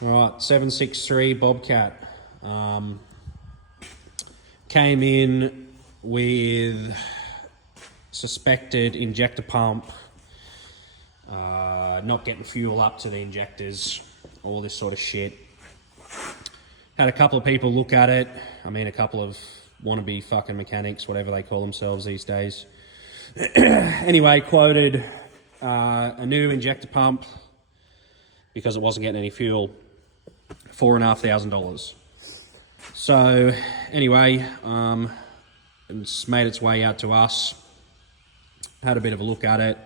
All right, 763 Bobcat. Came in with suspected injector pump, not getting fuel up to the injectors, all this sort of shit. Had a couple of people look at it. I mean, a couple of wannabe fucking mechanics, whatever they call themselves these days. Anyway, quoted a new injector pump because it wasn't getting any fuel, $4,500. So anyway, it's made its way out to us. Had a bit of a look at it.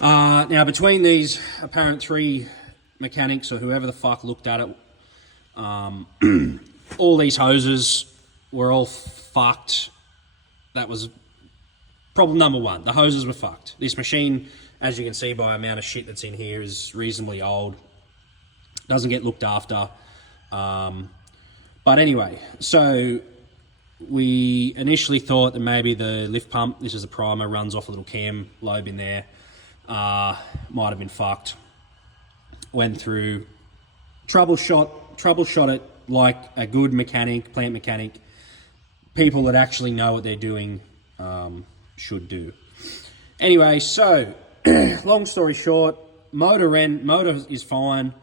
Now between these apparent three mechanics or whoever the fuck looked at it, all these hoses were all fucked. That was problem number one. The hoses were fucked. This machine, as you can see by the amount of shit that's in here, is reasonably old. Doesn't get looked after. But anyway, so we initially thought that maybe the lift pump, this is a primer, runs off a little cam lobe in there, might have been fucked. Went through, troubleshot it like a good mechanic, plant mechanic, people that actually know what they're doing should do. Anyway, so long story short, motor is fine.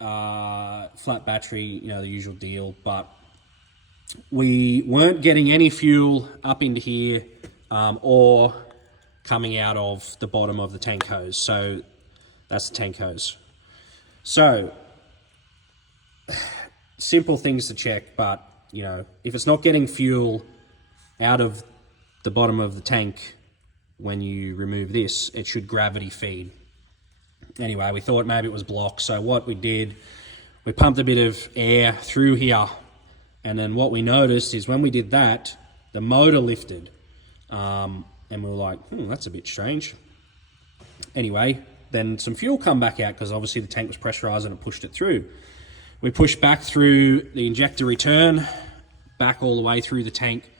Flat battery, you know, the usual deal, but we weren't getting any fuel up into here or coming out of the bottom of the tank hose. So that's the tank hose. So simple things to check, but you know, if it's not getting fuel out of the bottom of the tank when you remove this, it should gravity feed. Anyway, we thought maybe it was blocked. So what we did, we pumped a bit of air through here. And then what we noticed is when we did that, the motor lifted. And we were like, that's a bit strange. Anyway, then some fuel come back out because obviously the tank was pressurized and it pushed it through. We pushed back through the injector return, back all the way through the tank,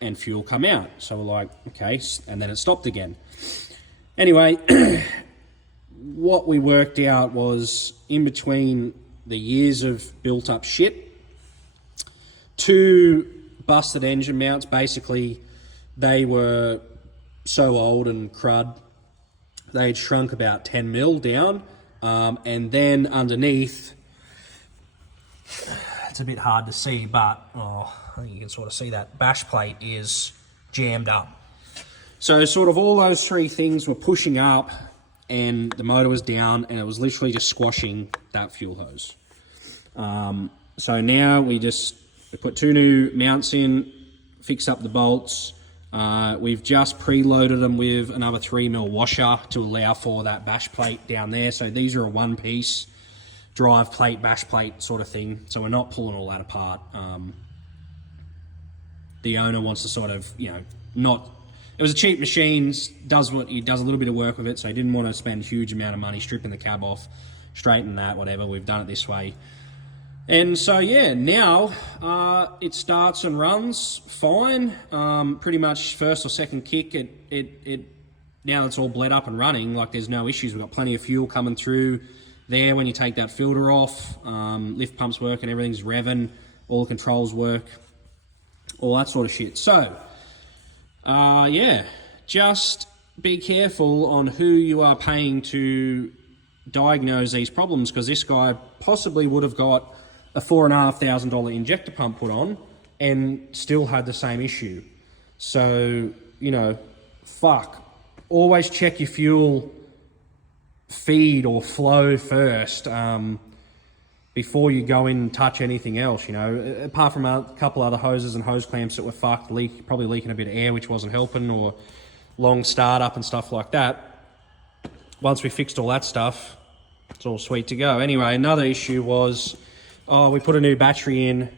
and fuel come out. So we're like, okay, and then it stopped again. Anyway, what we worked out was in between the years of built up shit, two busted engine mounts. Basically, they were so old and crud, they'd shrunk about 10 mil down. And then underneath, it's a bit hard to see, but I think you can sort of see that bash plate is jammed up. So sort of all those three things were pushing up and the motor was down and it was literally just squashing that fuel hose. So now we put two new mounts in, fixed up the bolts. We've just preloaded them with another 3mm washer to allow for that bash plate down there. So these are a one-piece drive plate, bash plate sort of thing. So we're not pulling all that apart. The owner wants to sort of, you know, it was a cheap machine, does a little bit of work with it, so he didn't want to spend a huge amount of money stripping the cab off, straighten that, whatever. We've done it this way. And so, yeah, now it starts and runs fine. Pretty much first or second kick, now it's all bled up and running, like there's no issues. We've got plenty of fuel coming through there when you take that filter off. Lift pumps work and everything's revving, all the controls work, all that sort of shit. So, yeah, just be careful on who you are paying to diagnose these problems, because this guy possibly would have got a $4,500 injector pump put on and still had the same issue. So, you know, fuck. Always check your fuel feed or flow first before you go in and touch anything else, you know. Apart from a couple other hoses and hose clamps that were fucked, probably leaking a bit of air which wasn't helping, or long startup and stuff like that. Once we fixed all that stuff, it's all sweet to go. Anyway, another issue was, we put a new battery in.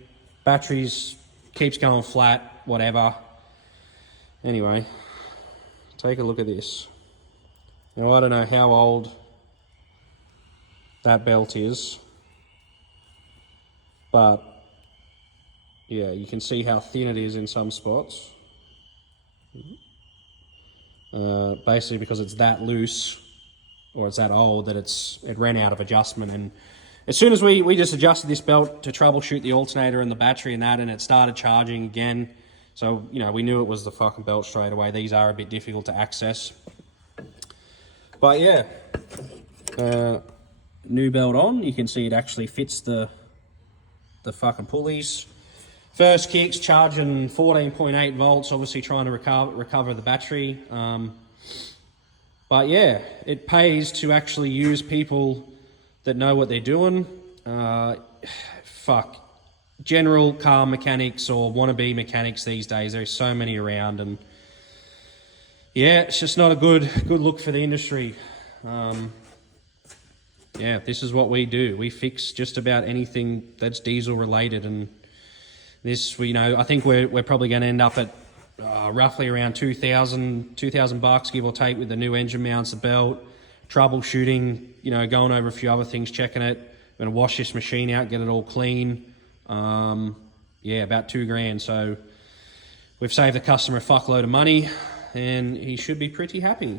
Batteries keeps going flat, whatever. Anyway, take a look at this. Now, I don't know how old that belt is, but yeah, you can see how thin it is in some spots. Basically because it's that loose, or it's that old, that it ran out of adjustment and as soon as we just adjusted this belt to troubleshoot the alternator and the battery and that, and it started charging again. So, you know, we knew it was the fucking belt straight away. These are a bit difficult to access. But yeah, new belt on. You can see it actually fits the fucking pulleys. First kicks charging 14.8 volts, obviously trying to recover the battery. But yeah, it pays to actually use people that know what they're doing. General car mechanics or wannabe mechanics these days, there's so many around, and yeah, it's just not a good look for the industry. Yeah, this is what we do. We fix just about anything that's diesel related, and this, you know, I think we're probably going to end up at roughly around $2,000 give or take, with the new engine mounts, the belt, troubleshooting, you know, going over a few other things, checking it. We're going to wash this machine out, get it all clean. Yeah, about $2,000. So we've saved the customer a fuckload of money, and he should be pretty happy.